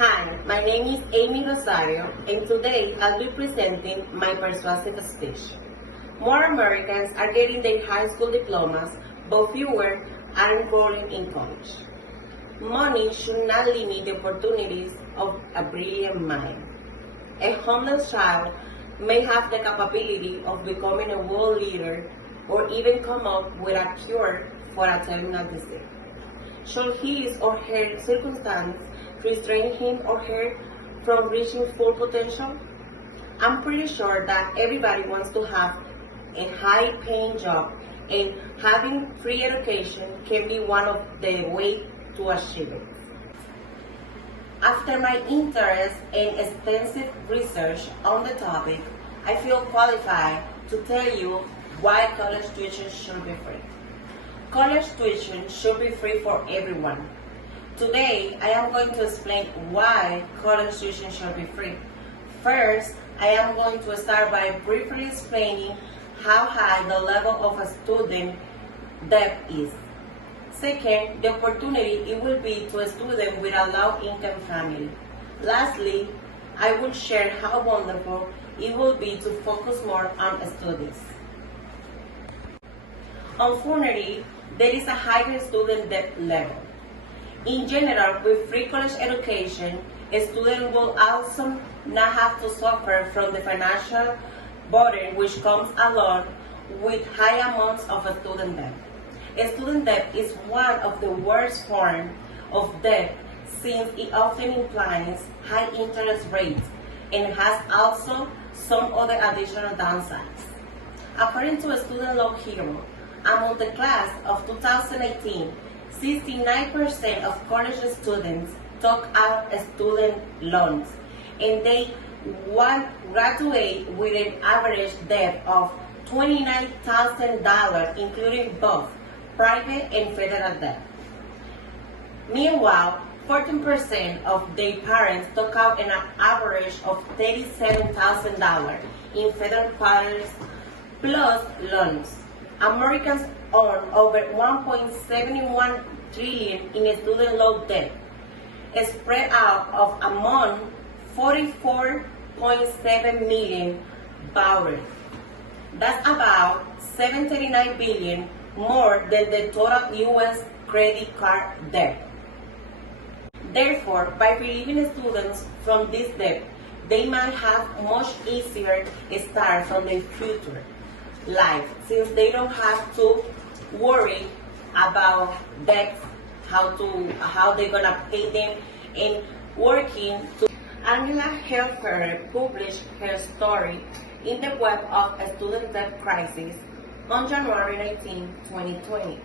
Hi, my name is Amy Rosario, and today I'll be presenting my persuasive speech. More Americans are getting their high school diplomas, but fewer are enrolling in college. Money should not limit the opportunities of a brilliant mind. A homeless child may have the capability of becoming a world leader or even come up with a cure for a terminal disease. Should his or her circumstance restrain him or her from reaching full potential? I'm pretty sure that everybody wants to have a high-paying job, and having free education can be one of the ways to achieve it. After my interest and extensive research on the topic, I feel qualified to tell you why college tuition should be free. College tuition should be free for everyone. Today, I am going to explain why college tuition should be free. First, I am going to start by briefly explaining how high the level of a student debt is. Second, the opportunity it will be to a student with a low-income family. Lastly, I will share how wonderful it will be to focus more on studies. Unfortunately, there is a higher student debt level. In general, with free college education, a student will also not have to suffer from the financial burden which comes along with high amounts of student debt. Student debt is one of the worst forms of debt since it often implies high interest rates and has also some other additional downsides. According to a Student Loan Hero, among the class of 2018, 69% of college students took out student loans, and they graduate with an average debt of $29,000, including both private and federal debt. Meanwhile, 14% of their parents took out an average of $37,000 in federal college plus loans. Americans own over $1.71 trillion in student loan debt, spread out among 44.7 million borrowers. That's about $739 billion more than the total U.S. credit card debt. Therefore, by relieving students from this debt, they might have much easier start from their future life, since they don't have to worry about debts, how they're gonna pay them, and working to. Angela Helfer published her story in the web of a student debt crisis on January 19, 2020.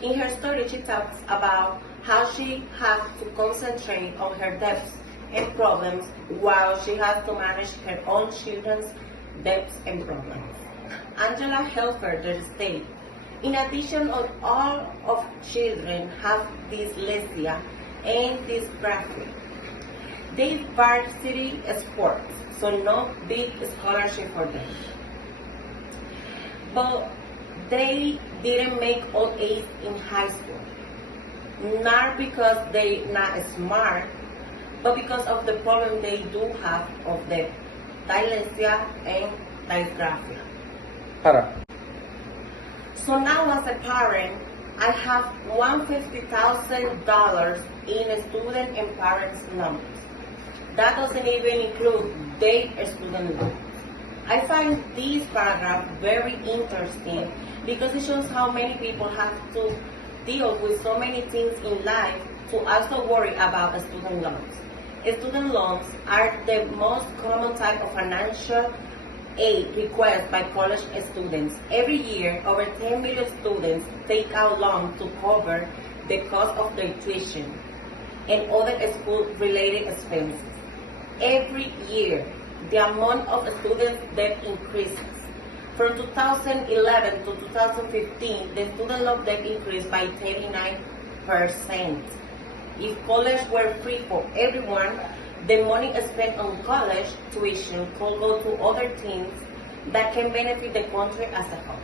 In her story, she talks about how she has to concentrate on her debts and problems while she has to manage her own children's debts and problems. Angela Helfer states, in addition, all of children have dyslexia and dysgraphia. They varsity sports, so no big scholarship for them. But they didn't make all A's in high school, not because they're not smart, but because of the problem they do have of the dyslexia and dysgraphia. So now as a parent, I have $150,000 in student and parents' loans. That doesn't even include their student loans. I find this paragraph very interesting because it shows how many people have to deal with so many things in life to also worry about student loans. Student loans are the most common type of financial aid request by college students. Every year, over 10 million students take out loans to cover the cost of their tuition and other school-related expenses. Every year, the amount of students' debt increases. From 2011 to 2015, the student loan debt increased by 39%. If college were free for everyone, the money spent on college tuition could go to other things that can benefit the country as a whole.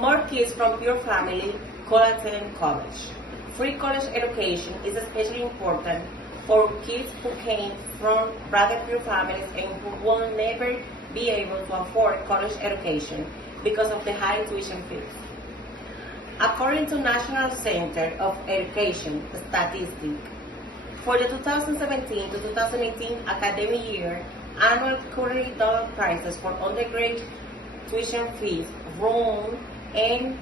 More kids from poor families could attend college. Free college education is especially important for kids who came from rather poor families and who will never be able to afford college education because of the high tuition fees. According to National Center of Education Statistics, for the 2017 to 2018 academic year, annual quarterly dollar prices for undergraduate tuition fees, room, and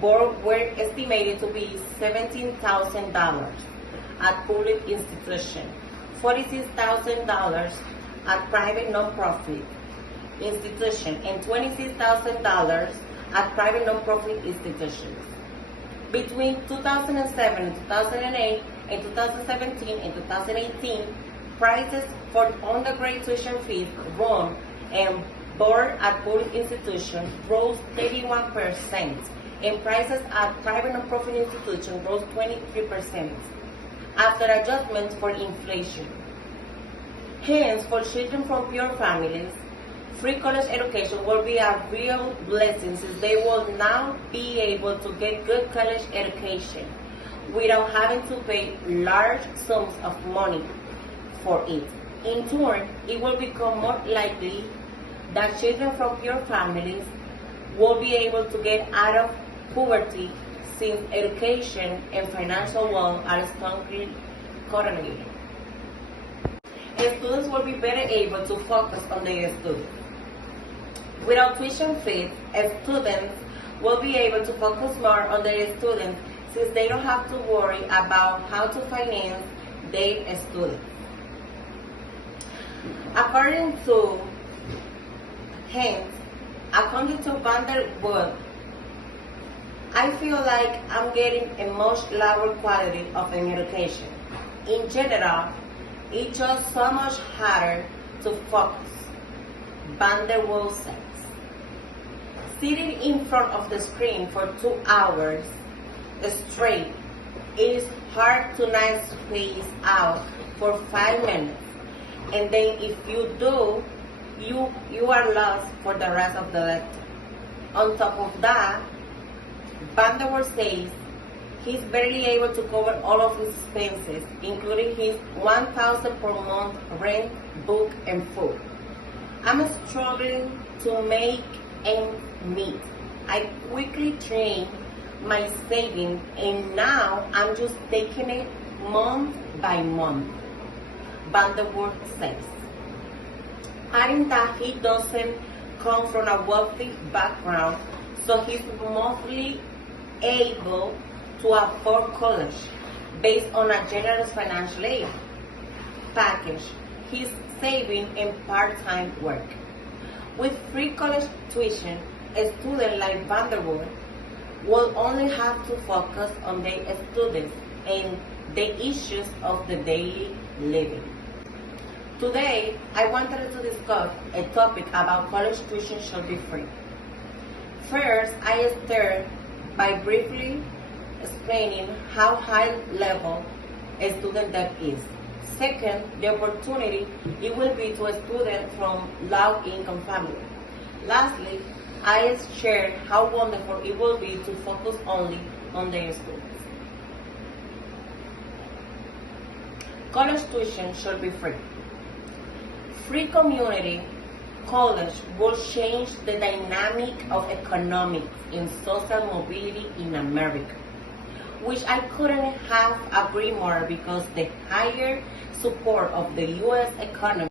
board were estimated to be $17,000 at public institutions, $46,000 at private nonprofit institutions, and $26,000 at private nonprofit institutions. Between 2007 and 2008, and 2017 and 2018, prices for undergraduate tuition fees, room, and board at public institutions rose 31%, and prices at private nonprofit institutions rose 23% after adjustments for inflation. Hence, for children from poor families, free college education will be a real blessing since they will now be able to get good college education without having to pay large sums of money for it. In turn, it will become more likely that children from poor families will be able to get out of poverty since education and financial wealth are strongly correlated. Students will be better able to focus on their studies. Without tuition fees, students will be able to focus more on their students since they don't have to worry about how to finance their students. According to Vanderwood, I feel like I'm getting a much lower quality of an education. In general, it's just so much harder to focus, Vanderwood says. Sitting in front of the screen for 2 hours straight, it is hard to not space out for 5 minutes. And then if you do, you are lost for the rest of the lecture. On top of that, Vanderwood says he's barely able to cover all of his expenses, including his $1,000 per month rent, book, and food. I'm struggling to make ends meet. I quickly trained my savings, and now I'm just taking it month by month, Vanderwood says. Adding that he doesn't come from a wealthy background, so he's mostly able to afford college based on a generous financial aid package. He's saving in part-time work. With free college tuition, a student like Vanderwood will only have to focus on their students and the issues of the daily living. Today, I wanted to discuss a topic about college tuition should be free. First, I start by briefly explaining how high level a student debt is. Second, the opportunity it will be to a student from low-income family. Lastly, I share how wonderful it will be to focus only on their students. College tuition should be free. Free community college will change the dynamic of economics and social mobility in America, which I couldn't have agreed more because the higher support of the U.S. economy